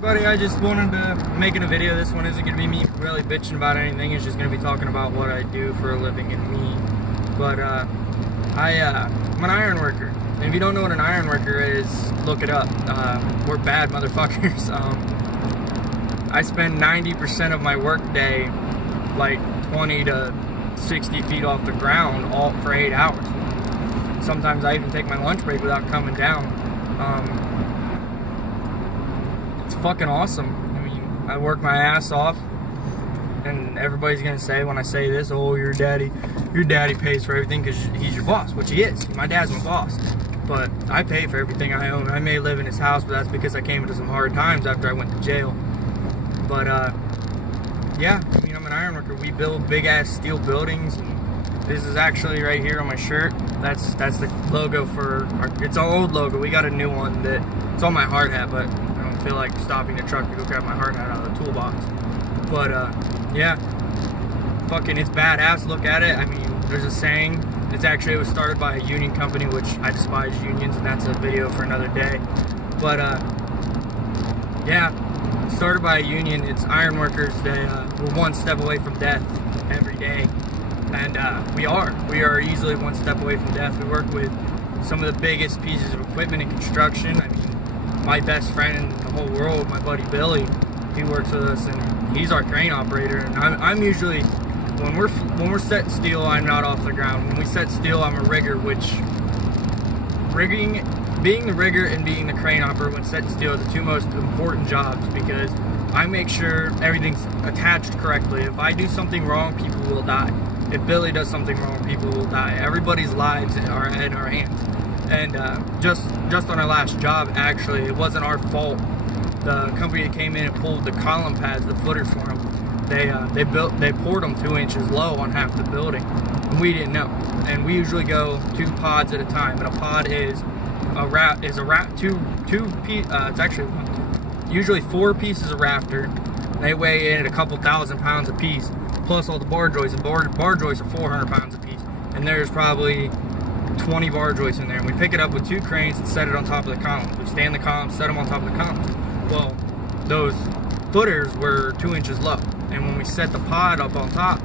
Buddy, I just wanted to make a video. This one isn't going to be me really bitching about anything. It's just going to be talking about what I do for a living and me. But I'm an iron worker. And if you don't know what an iron worker is, look it up. We're bad motherfuckers. I spend 90% of my work day like 20 to 60 feet off the ground all for 8 hours. Sometimes I even take my lunch break without coming down. It's fucking awesome. I mean, I work my ass off, and everybody's gonna say when I say this, oh, your daddy pays for everything because he's your boss, which he is. My dad's my boss, but I pay for everything I own. I may live in his house, but that's because I came into some hard times after I went to jail. But yeah, I mean, I'm an iron worker. We build big ass steel buildings, and this is actually right here on my shirt. That's the logo for it's our old logo. We got a new one that it's on my hard hat, but I don't feel like stopping the truck to go grab my hard hat out of the toolbox. But yeah, fucking it's badass. Look at it. I mean, there's a saying. It was started by a union company, which I despise unions, and that's a video for another day. But yeah, started by a union. It's iron workers. We're one step away from death every day. And we are easily one step away from death. We work with some of the biggest pieces of equipment in construction. I mean, my best friend in the whole world, my buddy Billy, he works with us, and he's our crane operator. And I'm usually, when we're setting steel, I'm not off the ground. When we set steel, I'm a rigger, which being the rigger and being the crane operator when setting steel are the two most important jobs, because I make sure everything's attached correctly. If I do something wrong, people will die. If Billy does something wrong, people will die. Everybody's lives are in our hands. And just on our last job, actually, it wasn't our fault. The company that came in and pulled the column pads, the footers for them, they poured them 2 inches low on half the building, and we didn't know. And we usually go 2 pods at a time, and a pod is it's actually usually 4 pieces of rafter. They weigh in at a couple thousand pounds a piece, plus all the bar joists, and bar joists are 400 pounds a piece, and there's probably 20 bar joists in there. And we pick it up with 2 cranes and set it on top of the columns. We stand the columns, set them on top of the columns. Well, those footers were 2 inches low, and when we set the pod up on top,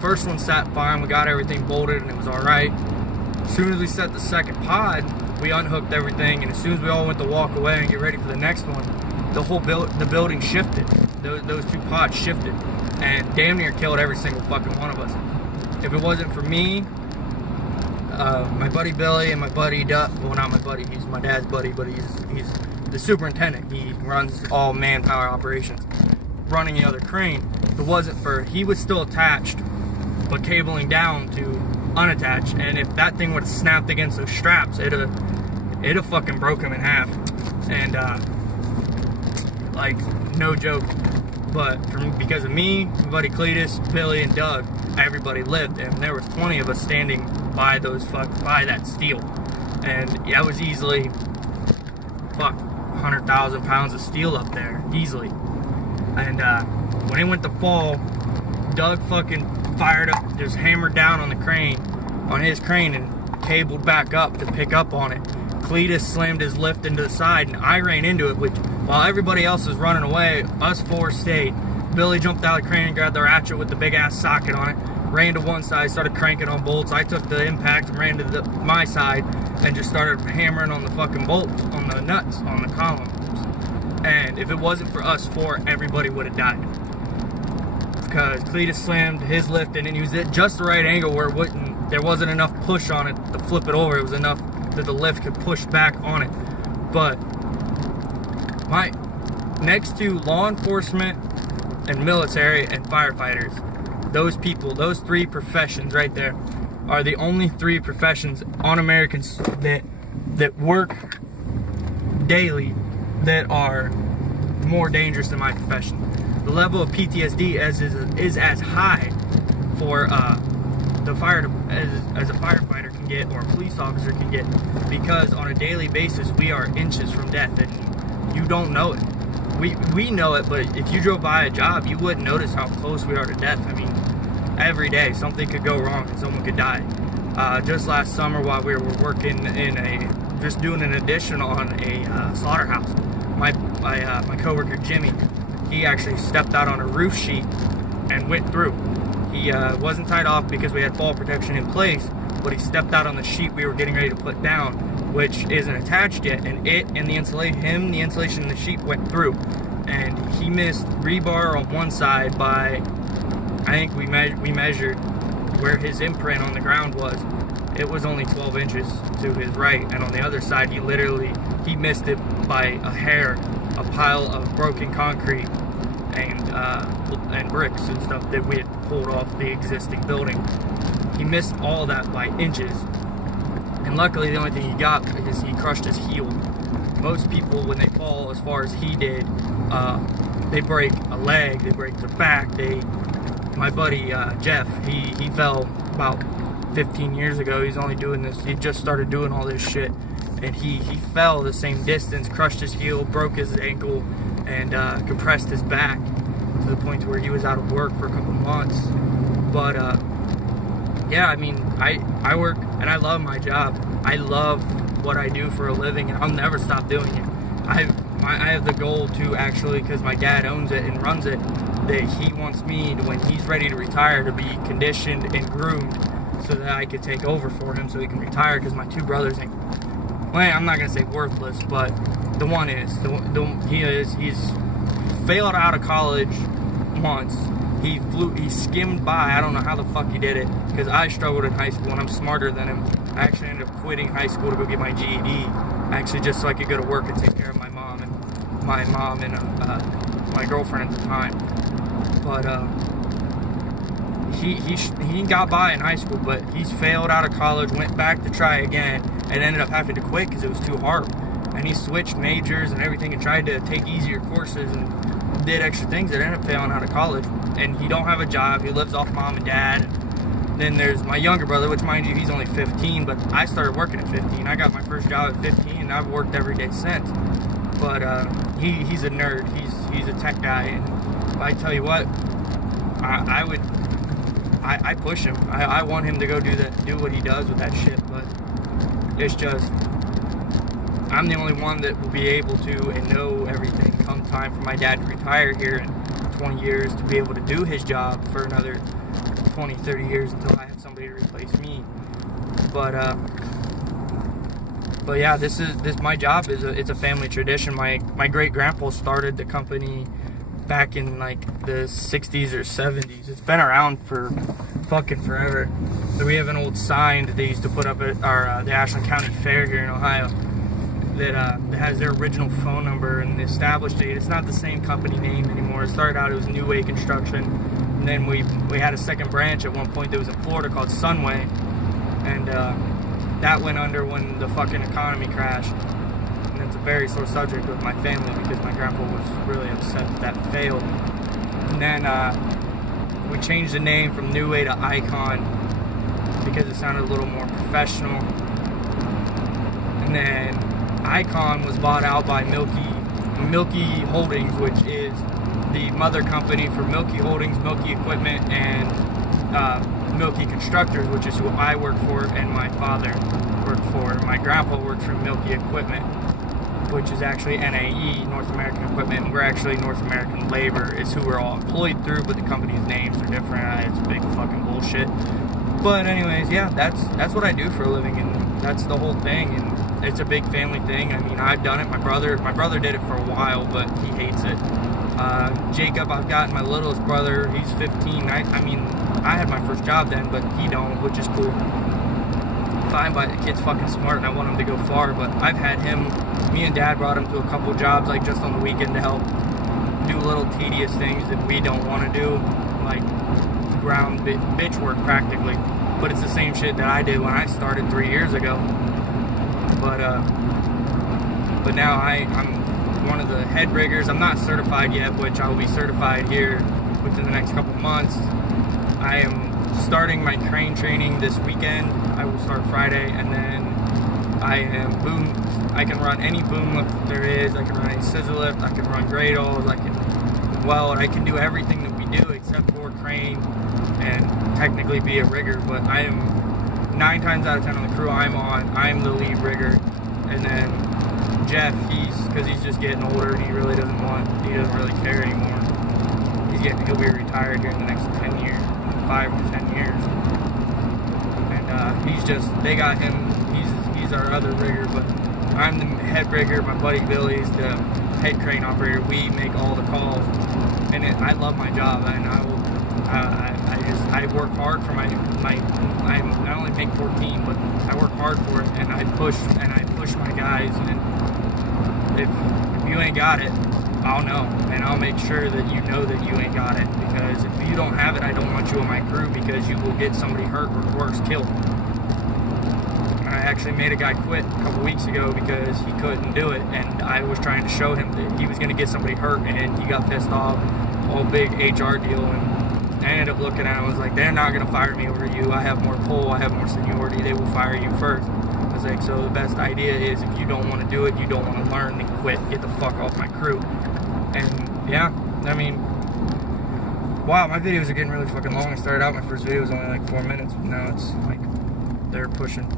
first one sat fine, we got everything bolted and it was alright. As soon as we set the second pod, we unhooked everything, and as soon as we all went to walk away and get ready for the next one, the building shifted. Those 2 pods shifted and damn near killed every single fucking one of us. If it wasn't for me, my buddy Billy, and my buddy Duck, well, not my buddy, he's my dad's buddy, but he's the superintendent. He runs all manpower operations, running the other crane. If it wasn't for, he was still attached, but cabling down to unattached, and if that thing would have snapped against those straps, it'd have fucking broke him in half. And like, no joke. But because of me, my buddy Cletus, Billy, and Doug, everybody lived, and there was 20 of us standing by that steel, and that was easily 100,000 pounds of steel up there, easily. And when it went to fall, Doug fucking fired up, just hammered down on his crane, and cabled back up to pick up on it. Cletus slammed his lift into the side, and I ran into it, which, while everybody else was running away, us 4 stayed. Billy jumped out of the crane and grabbed the ratchet with the big ass socket on it, ran to one side, started cranking on bolts. I took the impact and ran to my side and just started hammering on the fucking bolts, on the nuts, on the columns. And if it wasn't for us 4, everybody would have died. Because Cletus slammed his lift in, and he was at just the right angle where there wasn't enough push on it to flip it over. It was enough that the lift could push back on it. But next to law enforcement and military and firefighters, those people, those 3 professions right there, are the only 3 professions on Americans that work daily that are more dangerous than my profession. The level of PTSD is as high for the fire as a firefighter can get, or a police officer can get, because on a daily basis we are inches from death, and you don't know it. We know it, but if you drove by a job, you wouldn't notice how close we are to death. I mean, every day something could go wrong and someone could die. Just last summer, while we were working just doing an addition on a slaughterhouse, by my coworker Jimmy. He actually stepped out on a roof sheet and went through. He wasn't tied off because we had fall protection in place, but he stepped out on the sheet we were getting ready to put down, which isn't attached yet, and the insulation in the sheet went through, and he missed rebar on one side by, I think we measured where his imprint on the ground was. It was only 12 inches to his right, and on the other side he missed it by a hair, a pile of broken concrete and bricks and stuff that we had pulled off the existing building. He missed all that by inches, and luckily the only thing he got is he crushed his heel. Most people, when they fall as far as he did, they break a leg, they break their back. My buddy Jeff, he fell about 15 years ago. He's only doing this, he just started doing all this shit, and he fell the same distance, crushed his heel, broke his ankle, and compressed his back to the point where he was out of work for a couple months. But yeah, I mean, I work and I love my job. I love what I do for a living, and I'll never stop doing it. I have the goal to actually, because my dad owns it and runs it, that he wants me to, when he's ready to retire, to be conditioned and groomed so that I could take over for him so he can retire, because my two brothers ain't, well, I'm not gonna say worthless, but the one is. He's failed out of college once. He skimmed by. I don't know how the fuck he did it, because I struggled in high school and I'm smarter than him. I actually ended up quitting high school to go get my GED, actually just so I could go to work and take care of my mom and my girlfriend at the time. But he got by in high school, but he's failed out of college, went back to try again, and ended up having to quit because it was too hard. And he switched majors and everything and tried to take easier courses and did extra things that ended up failing out of college. And he don't have a job. He lives off mom and dad. Then there's my younger brother, which, mind you, he's only 15, but I started working at 15. I got my first job at 15, and I've worked every day since. But he's a nerd. He's a tech guy, and I tell you what, I push him. I want him to go do what he does with that shit. But it's just, I'm the only one that will be able to and know everything come time for my dad to retire here in 20 years, to be able to do his job for another 20, 30 years until I have somebody to replace me. But yeah, my job it's a family tradition. My great grandpa started the company back in like the 60s or 70s. It's been around for fucking forever. So we have an old sign that they used to put up at the Ashland County Fair here in Ohio that has their original phone number and the established date. It's not the same company name anymore. It started out, it was New Way Construction, and then we had a second branch at one point that was in Florida called Sunway, and that went under when the fucking economy crashed. And it's a very sore subject with my family because my grandpa was really upset that failed. And then we changed the name from New Way to Icon because it sounded a little more professional. And then Icon was bought out by Milky Holdings, which is the mother company for Milky Holdings, Milky Equipment, and Milky Constructors, which is who I work for and my father worked for. My grandpa worked for Milky Equipment, which is actually NAE, North American Equipment, and we're actually North American Labor is who we're all employed through, but the company's names are different. It's big fucking bullshit. But anyways, yeah, that's what I do for a living, and that's the whole thing, and it's a big family thing. I mean, I've done it. My brother did it for a while, but he hates it. Jacob, I've got my littlest brother. He's 15. I mean, I had my first job then, but he don't, which is cool. Fine, but the kid's fucking smart, and I want him to go far. But I've had him. Me and Dad brought him to a couple jobs, like just on the weekend, to help do little tedious things that we don't want to do, like ground bitch work practically. But it's the same shit that I did when I started 3 years ago. But now I'm one of the head riggers. I'm not certified yet, which I will be certified here within the next couple months. I am starting my crane training this weekend. I will start Friday, and then I can run any boom lift there is. I can run any scissor lift. I can run gradles. I can weld. I can do everything that we do except for crane and technically be a rigger. But I am 9 times out of 10 on the crew I'm the lead rigger. And then Jeff, because he's just getting older and he doesn't really care anymore. He'll be retired here in the next 10 years, 5 to 10 years. And they got him, he's our other rigger, but I'm the head rigger. My buddy Billy's the head crane operator. We make all the calls, and I love my job, and I work hard for I not only make 14, but I work hard for it, and I push my guys. And if you ain't got it, I'll know, and I'll make sure that you know that you ain't got it, because if you don't have it, I don't want you on my crew, because you will get somebody hurt or worse, killed. I actually made a guy quit a couple weeks ago because he couldn't do it, and I was trying to show him that he was going to get somebody hurt, and he got pissed off. Whole big HR deal, and I ended up looking at him. I was like, they're not going to fire me over you. I have more pull, I have more seniority. They will fire you first. I was like, so the best idea is, if you don't want to do it, you don't want to learn, then quit. Get the fuck off my crew. And yeah, I mean, wow, my videos are getting really fucking long. I started out, my first video was only like 4 minutes, but now it's like they're pushing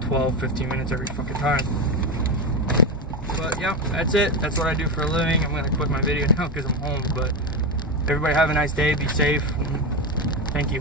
12, 15 minutes every fucking time. But yeah, that's it. That's what I do for a living. I'm gonna quit my video now because I'm home. But everybody have a nice day. Be safe. Thank you.